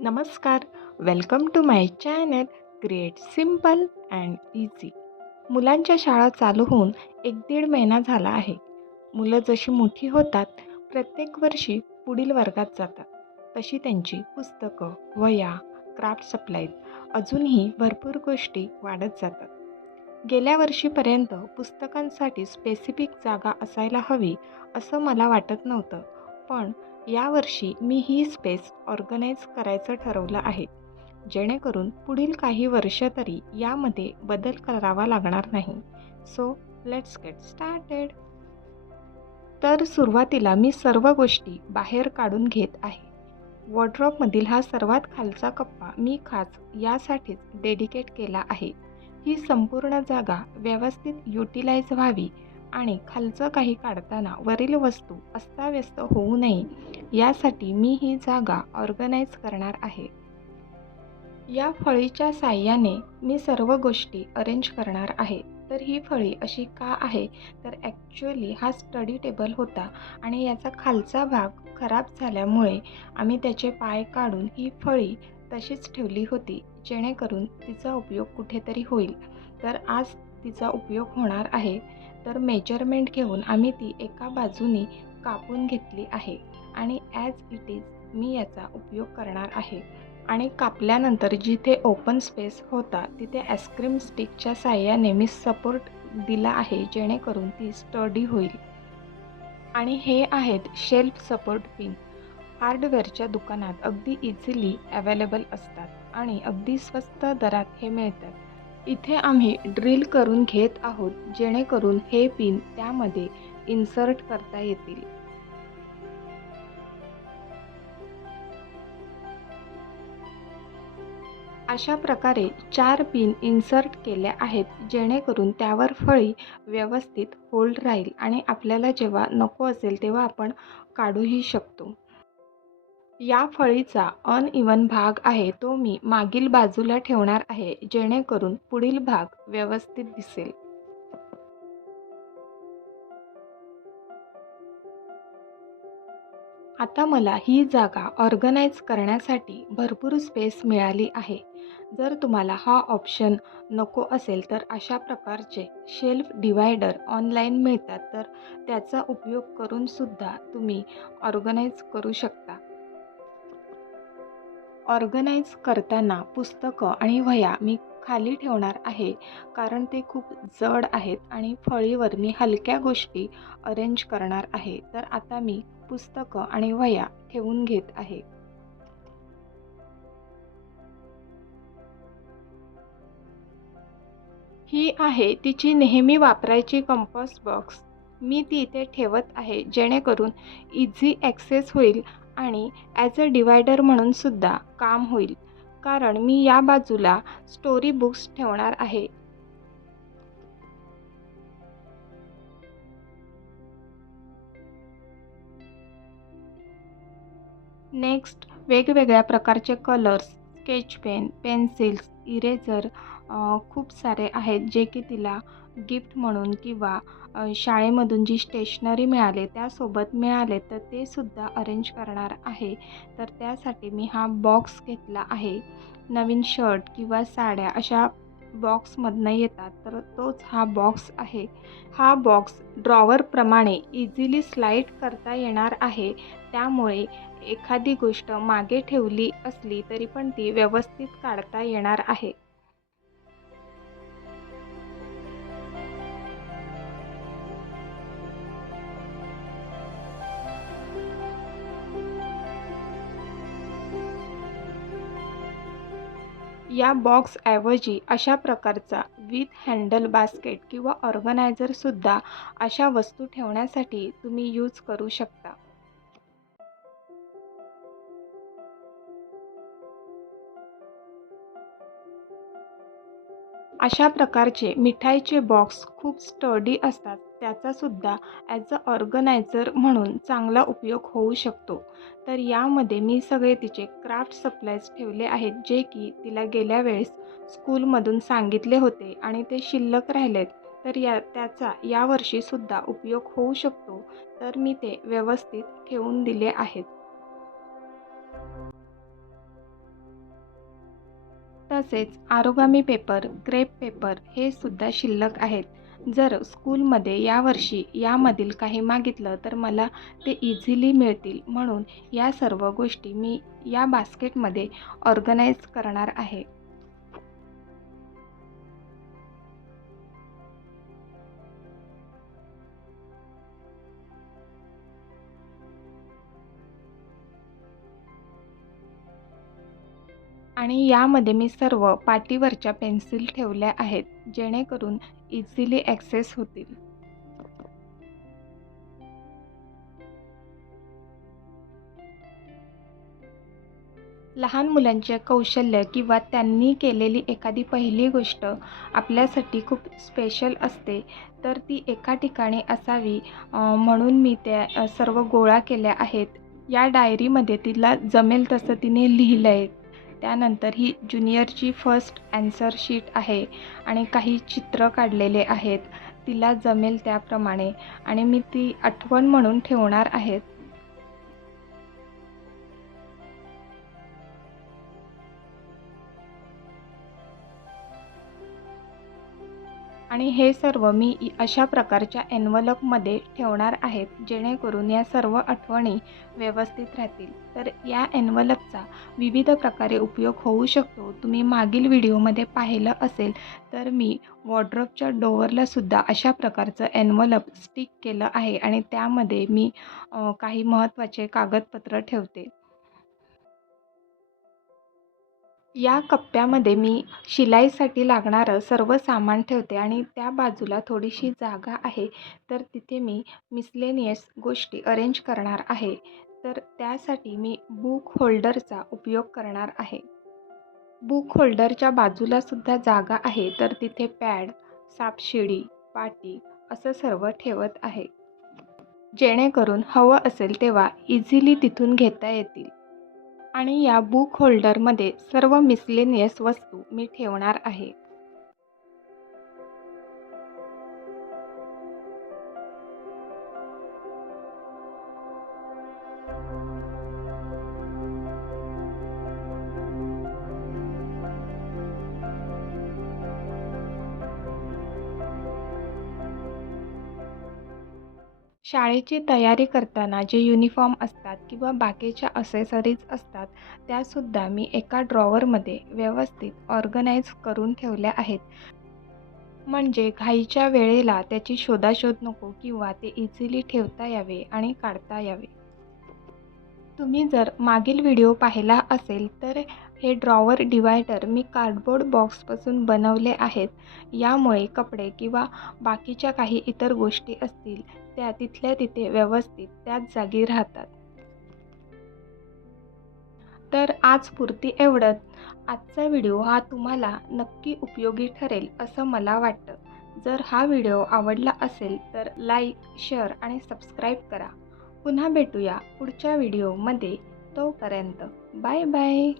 नमस्कार. Welcome to my channel create simple and easy मुलांच्या शाळा चालू होऊन एक दीड महिना झाला आहे. मुलं जशी मोठी होतात प्रत्येक वर्षी पुढील वर्गात जातात. तशी त्यांची पुस्तकं वह्या क्राफ्ट सप्लाईज अजूनही भरपूर गोष्टी वाढत जातात. गेल्या वर्षीपर्यंत पुस्तकांसाठी स्पेसिफिक जागा असायला हवी असं मला वाटत नव्हतं. पण यावर्षी मी ही स्पेस ऑर्गनाईज करायचं ठरवलं आहे. जेणेकरून पुढील काही वर्ष तरी यामध्ये बदल करावा लागणार नाही. सो लेट्स गेट स्टार्टेड तर सुरुवातीला मी सर्व गोष्टी बाहेर काढून घेत आहे. वॉर्ड्रॉपमधील हा सर्वात खालचा कप्पा मी खास यासाठीच डेडिकेट केला आहे. ही संपूर्ण जागा व्यवस्थित युटिलाइज व्हावी आणि खालचं काही काढताना वरील वस्तू अस्ताव्यस्त होऊ नये यासाठी मी ही जागा ऑर्गनाईज करणार आहे. या फळीच्या साह्याने मी सर्व गोष्टी अरेंज करणार आहे. तर ही फळी अशी का आहे? तर ॲक्च्युअली हा स्टडी टेबल होता आणि याचा खालचा भाग खराब झाल्यामुळे आम्ही त्याचे पाय काढून ही फळी तशीच ठेवली होती जेणेकरून तिचा उपयोग कुठेतरी होईल. तर आज तिचा उपयोग होणार आहे तर मेजरमेंट घेऊन आम्ही ती एका बाजूने कापून घेतली आहे आणि ॲज इट इज मी याचा उपयोग करणार आहे. आणि कापल्यानंतर जिथे ओपन स्पेस होता तिथे आईस्क्रीम स्टिकच्या साह्याने मी सपोर्ट दिला आहे जेणेकरून ती स्टडी होईल. आणि हे आहेत शेल्फ सपोर्ट पिन हार्डवेअरच्या दुकानात अगदी इझिली अवेलेबल असतात आणि अगदी स्वस्त दरात हे मिळतात. इथे आम्ही ड्रिल करून घेत आहोत जेणेकरून हे पिन त्यामध्ये इन्सर्ट करता येतील. अशा प्रकारे चार पिन इन्सर्ट केल्या आहेत जेणेकरून त्यावर फळी व्यवस्थित होल्ड राहील आणि आपल्याला जेव्हा नको असेल तेव्हा आपण काढूही शकतो. या फळीचा अनइवन भाग आहे तो मी मागील बाजूला ठेवणार आहे जेणेकरून पुढील भाग व्यवस्थित दिसेल. आता मला ही जागा ऑर्गनाईज करण्यासाठी भरपूर स्पेस मिळाली आहे. जर तुम्हाला हा ऑप्शन नको असेल तर अशा प्रकारचे शेल्फ डिवायडर ऑनलाईन मिळतात तर त्याचा उपयोग करूनसुद्धा तुम्ही ऑर्गनाईज करू शकता. ऑर्गनाईज करताना पुस्तकं आणि वह्या मी खाली ठेवणार आहे. कारण ते खूप जड आहेत आणि फळीवर मी हलक्या गोष्टी अरेंज करणार आहे. तर आता मी पुस्तकं आणि वह्या ठेवून घेत आहे. ही आहे तिची नेहमी वापरायची कंपोस्ट बॉक्स मी ती इथे ठेवत आहे. जेणेकरून इझी ॲक्सेस होईल आणि ॲज अ डिवायडर म्हणूनसुद्धा काम होईल. कारण मी या बाजूला स्टोरी बुक्स ठेवणार आहे. नेक्स्ट वेगवेगळ्या प्रकारचे colours sketch pen pencils eraser खूप सारे आहेत जे की तिला गिफ्ट म्हणून किंवा शाळेमधून जी स्टेशनरी मिळाले त्यासोबत मिळाले तर ते सुद्धा अरेंज करणार आहे. तर त्यासाठी मी हा बॉक्स घेतला आहे. नवीन शर्ट किंवा साड्या अशा बॉक्समधनं येतात. तर तोच हा बॉक्स आहे. हा बॉक्स ड्रॉवरप्रमाणे इझिली स्लाईड करता येणार आहे. त्यामुळे एखादी गोष्ट मागे ठेवली असली तरी पण ती व्यवस्थित काढता येणार आहे. या बॉक्सऐवजी अशा प्रकारचा विथ हँडल बास्केट किंवा ऑर्गनायझरसुद्धा अशा वस्तू ठेवण्यासाठी तुम्ही यूज करू शकता. अशा प्रकारचे मिठाईचे बॉक्स खूप स्टडी असतात. त्याचासुद्धा ॲज अ ऑर्गनायझर म्हणून चांगला उपयोग होऊ शकतो. तर यामध्ये मी सगळे तिचे क्राफ्ट सप्लायज ठेवले आहेत जे की तिला गेल्या वेळेस स्कूलमधून सांगितले होते आणि ते शिल्लक राहिलेत. तर या त्याचा यावर्षीसुद्धा उपयोग होऊ शकतो तर मी ते व्यवस्थित ठेवून दिले आहेत. तसेच आरोगामी पेपर क्रेप पेपर हे सुद्धा शिल्लक आहेत. जर स्कूलमध्ये यावर्षी यामधील काही मागितलं तर मला ते इझिली मिळतील. म्हणून या सर्व गोष्टी मी या बास्केटमध्ये ऑर्गनाईज करणार आहे. आणि यामध्ये मी सर्व पाटीवरच्या पेन्सिल ठेवल्या आहेत. जेणेकरून इझिली ॲक्सेस होतील. लहान मुलांचे कौशल्य किंवा त्यांनी केलेली एखादी पहिली गोष्ट आपल्यासाठी खूप स्पेशल असते तर ती एका ठिकाणी असावी म्हणून मी त्या सर्व गोळा केल्या आहेत. या डायरीमध्ये तिला जमेल तसं तिने लिहिलं आहे त्यानंतर ही ज्युनियरची फर्स्ट ॲन्सर शीट आहे आणि काही चित्र काढलेले आहेत. तिला जमेल त्याप्रमाणे. आणि मी ती आठवण म्हणून ठेवणार आहेत आणि हे सर्व मी अशा प्रकारच्या एनवलपमध्ये ठेवणार आहेत जेणेकरून या सर्व आठवणी व्यवस्थित राहतील. तर या एनवलपचा विविध प्रकारे उपयोग होऊ शकतो. तुम्ही मागील व्हिडिओमध्ये पाहिलं असेल तर मी वॉर्ड्रॉपच्या डोअरलासुद्धा अशा प्रकारचं एनवलप स्टिक केलं आहे आणि त्यामध्ये मी काही महत्त्वाचे कागदपत्र ठेवते. या कप्प्यामध्ये मी शिलाईसाठी लागणारं सर्व सामान ठेवते आणि त्या बाजूला थोडीशी जागा आहे. तर तिथे मी मिसलेनियस गोष्टी अरेंज करणार आहे. तर त्यासाठी मी बुक होल्डरचा उपयोग करणार आहे. बुक होल्डरच्या बाजूलासुद्धा जागा आहे. तर तिथे पॅड सापशिडी पाटी असं सर्व ठेवत आहे. जेणेकरून हवं असेल तेव्हा इझिली तिथून घेता येतील. आणि या बुक होल्डरमध्ये सर्व मिसलेनियस वस्तू मी ठेवणार आहे. शाळेची तयारी करताना जे युनिफॉर्म असतात किंवा बाकीच्या असेसरीज असतात त्यासुद्धा मी एका ड्रॉवरमध्ये व्यवस्थित ऑर्गनाईज करून ठेवल्या आहेत. म्हणजे घाईच्या वेळेला त्याची शोधाशोध नको किंवा ते इझिली ठेवता यावे आणि काढता यावे. तुम्ही जर मागील व्हिडिओ पाहिला असेल तर हे ड्रॉवर डिवायडर मी कार्डबोर्ड बॉक्सपासून बनवले आहेत. यामुळे कपडे किंवा बाकीच्या काही इतर गोष्टी असतील त्या तिथल्या तिथे व्यवस्थित त्याच जागी राहतात. तर आज पुरती एवढंच. आजचा व्हिडिओ हा तुम्हाला नक्की उपयोगी ठरेल असं मला वाटतं. जर हा व्हिडिओ आवडला असेल तर लाईक शेअर आणि सबस्क्राईब करा. पुन्हा भेटूया पुढच्या व्हिडिओमध्ये तोपर्यंत बाय बाय.